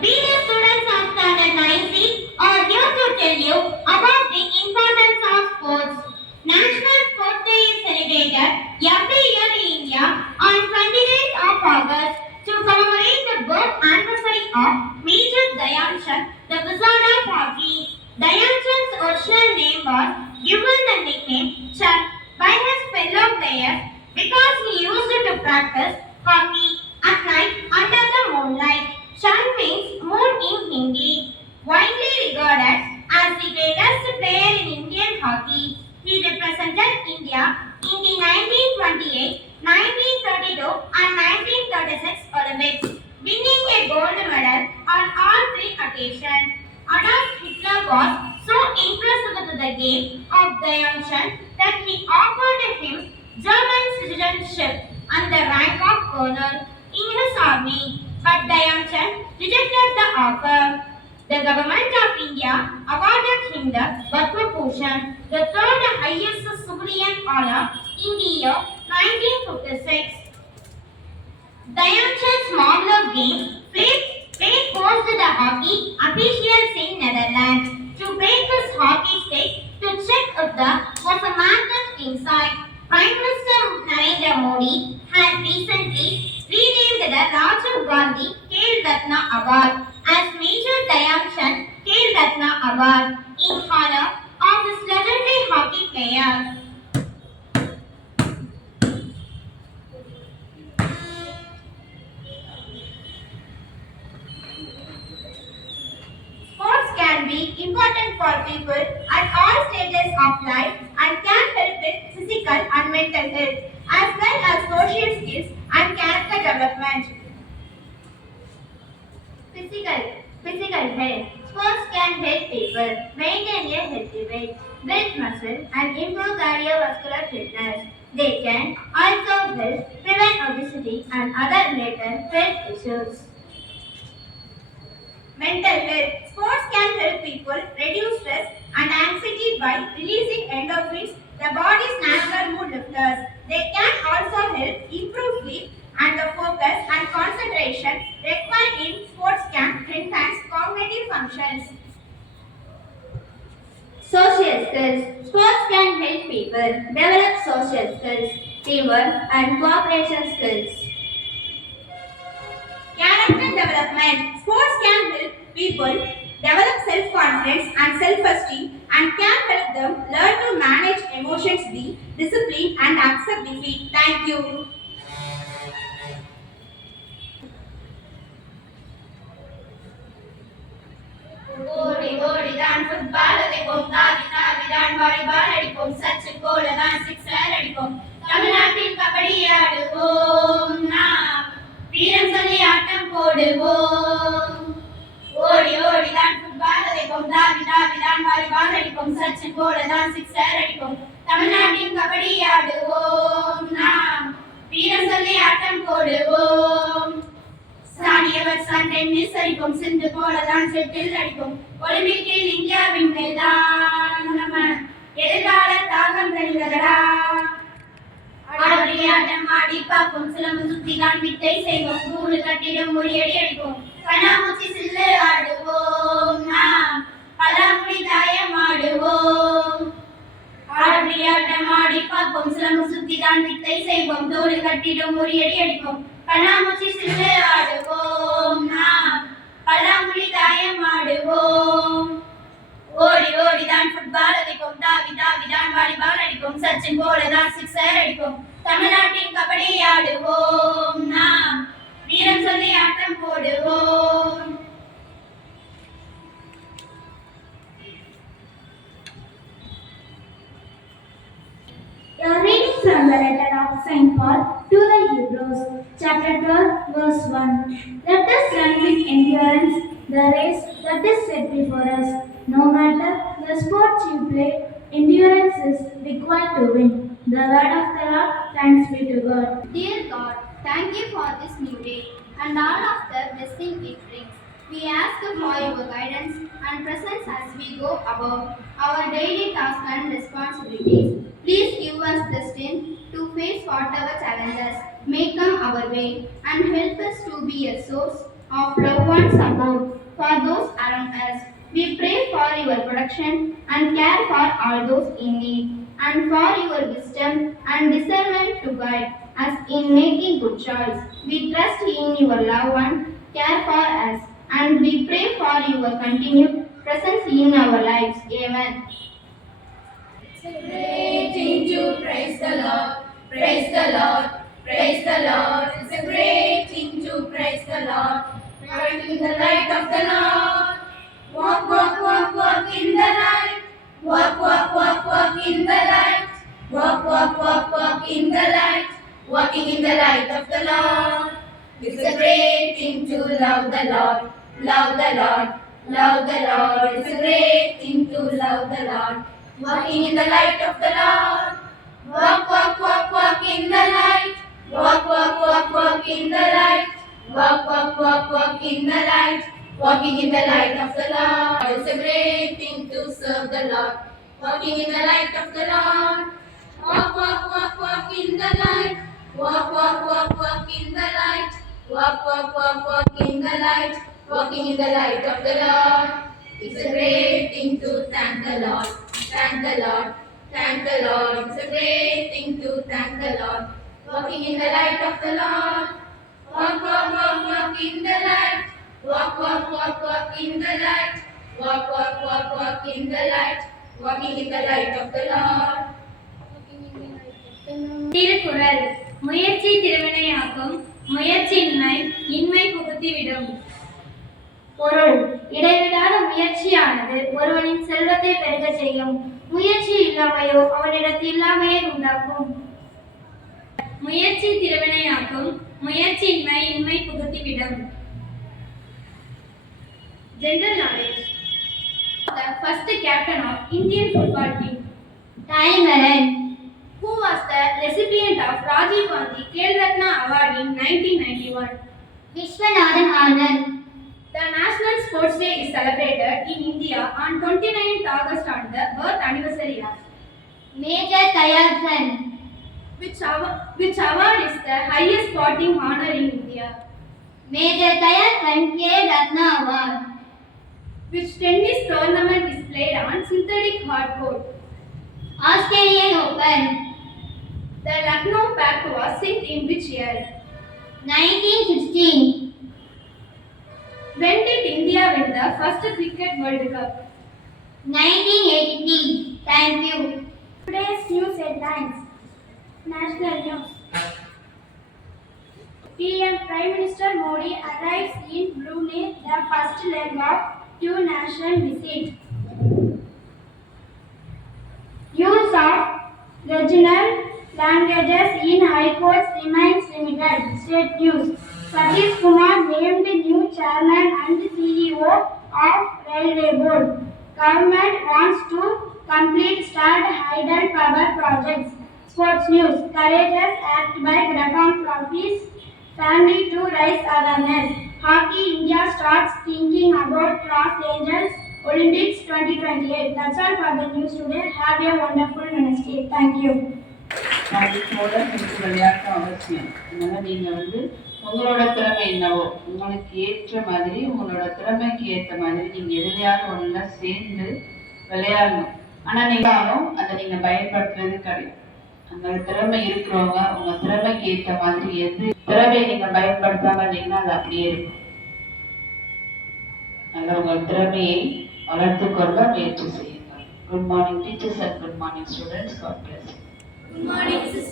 Dear students of Standard 9C are here to tell you about the importance of sports. National Sports Day is celebrated every year in India on 29th of August to commemorate the birth anniversary of Major Dhyan Chand, the wizard of hockey. Dhyan Chand's original name was given the nickname Chand by his fellow players because he used it to practice hockey at night under the moonlight. Chand means moon in Hindi. Widely regarded as the greatest player in Indian hockey, he represented India in the 1928, 1932 and 1936 Olympics, winning a gold medal on all three occasions. Adolf Hitler was so impressed with the game of Dhyan Chand that he offered him German citizenship and the rank of colonel in his army, but Dhyan Chand rejected the offer. The government of India awarded him the Padma Bhushan, the third highest civilian honor in the year 1956. Dhyan Chand's marvelous game played forced the hockey officials in Netherlands to break his hockey stick to check if there was a magnet inside. Prime Minister Narendra Modi had recently renamed the Rajiv Gandhi Khel Ratna Award as Major Dhyan Chand Khel Ratna Award in honor of this legendary hockey player. Sports can be important for people at all stages of life and can help with physical and mental health as well as social skills and character development. Physical health. Sports can help people maintain a healthy weight, build muscle and improve cardiovascular fitness. They can also help prevent obesity and other related health issues. Mental health. Sports can help people reduce stress and anxiety by releasing endorphins, the body's natural mood lifters. They can also help improve sleep and the focus and concentration required in sports can enhance cognitive functions. Social skills. Sports can help people develop social skills, teamwork and cooperation skills. Character development. Sports can help people develop self-confidence and self-esteem and can help them learn to manage emotions, be disciplined and accept defeat. Thank you. ஓடி ஓடிதான் football அடிப்போம், தாவி தாவிதான் volleyball அடிப்போம், சச்சு போலதான் sixer அடிப்போம், தமிழ்நாட்டில் கபடி ஆடுவோம், நாம் வீரம் சொல்லி ஆட்டம் போடுவோம். ஓடி ஓடிதான் ஃபுட்பால் அடிப்போம், தாவி தாவிதான் வாலிபால் அடிப்போம், சச்சு போலதான் சிக்ஸர் அடிப்போம், தமிழ்நாட்டில் கபடி ஆடுவோம், நாம் வீரம் சொல்லி ஆட்டம் போடுவோம். சானியவர் சான் டென்னிஸ் அடிப்போம், சிந்து போலதான் செட்டில் அடிப்போம், ஒலிம்பிக்கில் இந்தியாவின் மேல்தான் நம்ம எதிர்கால தாகம் தெரிந்ததடா. ஆட்டம் ஆடி பார்ப்போம், சிலம்பு சுத்திதான் வித்தை செய்வோம், கூடு கட்டிடம் முறியடி அடிப்போம், கண்ணாமூச்சி சில்லு ஆடுவோம், நாம் பல்லாங்குழி தாயம் ஆடுவோம். ஆட்டம் ஆடி பார்ப்போம், சிலம்பு சுத்திதான் வித்தை செய்வோம், தோடு கட்டிடம் முறியடி அடிப்போம், கண்ணாமூச்சி சில்லு ஆடுவோம், நாம் பல்லாங்குழி தாயம் ஆடுவோம். ஓடி ஓடிதான் ஃபுட்பால் அடிப்போம், தாவி தாவிதான் வாலிபால் அடிப்போம், சச்சின் போலதான் சிக்ஸர் அடிப்போம், தமிழ்நாட்டின் கபடி ஆடுவோம், நாம் வீரம் சொல்லி ஆட்டம் போடுவோம். A reading from the letter of St. Paul to the Hebrews, chapter 12, verse 1. Let us run with endurance the race that is set before us. No matter the sport you play, endurance is required to win. The word of the Lord. Thanks be to God. Dear God, thank you for this new day and all of the blessing it brings. We ask for your guidance and presence as we go about our daily tasks and responsibilities. Please give us the strength to face whatever challenges may come our way and help us to be a source of love and support. those around us. We pray for your protection and care for all those in need, and for your wisdom and discernment to guide us in making good choice. We trust in your love and care for us, and we pray for your continued presence in our lives. Amen. Celebrating to praise the Lord, praise the Lord, praise the Lord. It's a great thing to praise the Lord. Walk in the light of the Lord. Walk, walk, walk, walk in the light. Walk, walk, walk, walk in the light. Walk, walk, walk, walk in the light. Walking in the light of the Lord. It's a great thing to love the Lord, love the Lord, love the Lord. It's a great thing to love the Lord. Walking in the light of the Lord. Walk, walk, walk, walk in the light. Walk, walk, walk, walk in the light. Walk, walk, walk, walk in the light. Walking in the light of the Lord. It's a great thing to serve the Lord. Walking in the light of the Lord. Walk, walk, walk, walk in the light. Walk, walk, walk, walk in the light. Walk, walk, walk, walk in the light. Walking in the light of the Lord. It's a great thing to thank the Lord. Thank the Lord. Thank the Lord. It's a great thing to thank the Lord. Walking in the light of the Lord. Walk, walk, walk, walk in the light. Walk, walk, walk, walk in the light. Walk, walk, walk, walk in the light. Walking in the light of the Lord. Thirukkural முயற்சி திருவினையாக்கும் முயற்சியின்மை இன்மை புகுத்திவிடும். பொருள் இடைவிடாத முயற்சியானது ஒருவனின் செல்வத்தை பெருக செய்யும். முயற்சி இல்லாமையோ அவனிடத்தில் இல்லாமையை உண்டாக்கும். முயற்சி திருவினையாக்கும் முயற்சியின்மை இன்மை புகுத்திவிடும். General knowledge. The first captain of Indian football team. Time Aaron. Who was the recipient of Rajiv Gandhi Khel Ratna Award in 1991? Vishwanathan Anand. The National Sports Day is celebrated in India on 29th August on the birth anniversary of Major Kayasan. which award is the highest sporting honor in India? Major Kayasan Khel Ratna Award. Which tennis tournament is played on synthetic hard court? Australian Open. The Lucknow Pact was signed in which year? 1916. When did India win the first Cricket World Cup? 1983. Thank you. Today's news headlines. National news. PM Prime Minister Modi arrives in Brunei, the first leg of two-nation visit. Use of regional languages in High Courts remains limited. State news. Satish Kumar named new chairman and CEO of Railway Board. Government wants to complete start hydel power projects. Sports news. Courageous act by Graham Trophy's family to raise awareness. Hockey India starts thinking about Los Angeles Olympics 2028. That's all for the news today. Have a wonderful Wednesday. Thank you. போல எனக்கு விளையாட்டும் அவசியம். அதனால நீங்க உங்களோட திறமை என்னவோ உங்களுக்கு ஏற்ற மாதிரி உங்களோட திறமைக்கு ஏற்ற மாதிரி நீங்க எதுலையாவது ஒண்ணுல சேர்ந்து விளையாடணும். ஆனா நீங்களும் அதை நீங்க பயன்படுத்துறது கிடையாது. அந்த திறமை இருக்கிறவங்க உங்க திறமைக்கு ஏற்ற மாதிரி எது திறமையை நீங்க பயன்படுத்தாம இருந்தீங்கன்னா அது அப்படியே இருக்கும். அதனால உங்கள் திறமையை வளர்த்து கொள்ள முயற்சி செய்யுங்கள். Good morning teachers and good morning students. God bless. Good morning, Sister.